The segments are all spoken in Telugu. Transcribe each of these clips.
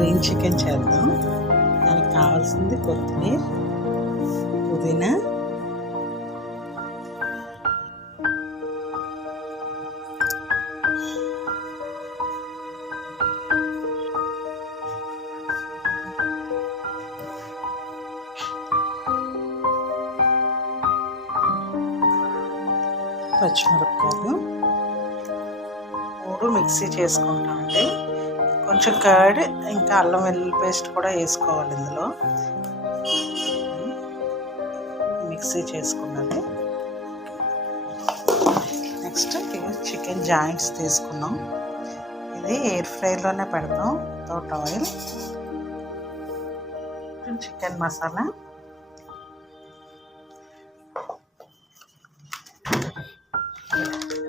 గ్రీన్ చికెన్ చేద్దాం. దానికి కావాల్సింది కొత్తిమీర, పుదీనా, పచ్చిమిరపకాయలు 3 మిక్సీ చేసుకుంటామండి. కొంచెం కర్డ్ ఇంకా అల్లం వెల్లుల్లి పేస్ట్ కూడా వేసుకోవాలి ఇందులో. మిక్సీ చేసుకున్నది. నెక్స్ట్ చికెన్ జాయింట్స్ తీసుకున్నాం. ఇది ఎయిర్ ఫ్రైలోనే పెడతాం without oil. Chicken masala,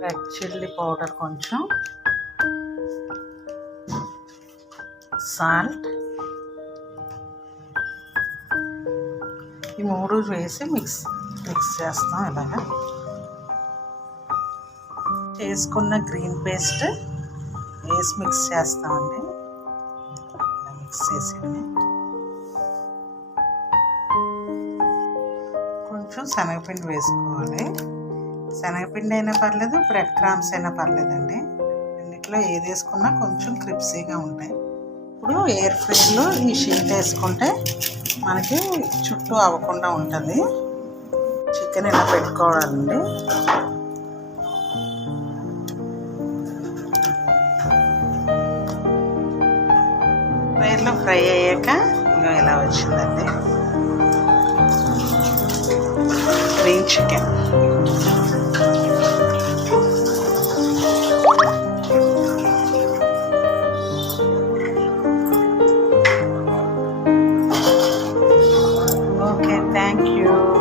red chilli powder కొంచెం, సాల్ట్, ఈ 3 వేసి మిక్స్ చేస్తాం. ఇలాగా చేసుకున్న గ్రీన్ పేస్ట్ వేసి మిక్స్ చేస్తామండి. ఇలా మిక్స్ చేసి కొంచెం శనగపిండి వేసుకోవాలి. శనగపిండి అయినా పర్లేదు, బ్రెడ్ క్రామ్స్ అయినా పర్లేదండి. రెండిట్లో ఏది వేసుకున్నా కొంచెం క్రిప్సీగా ఉంటాయి. ఇప్పుడు ఎయిర్ ఫ్రైలో ఈ షీట్ వేసుకుంటే మనకి చుట్టూ అవ్వకుండా ఉంటుంది. చికెన్ ఇలా పెట్టుకోవాలండి. ఫ్రైలో ఫ్రై అయ్యాక ఇంకా ఇలా వచ్చిందండి green chicken. Okay, thank you.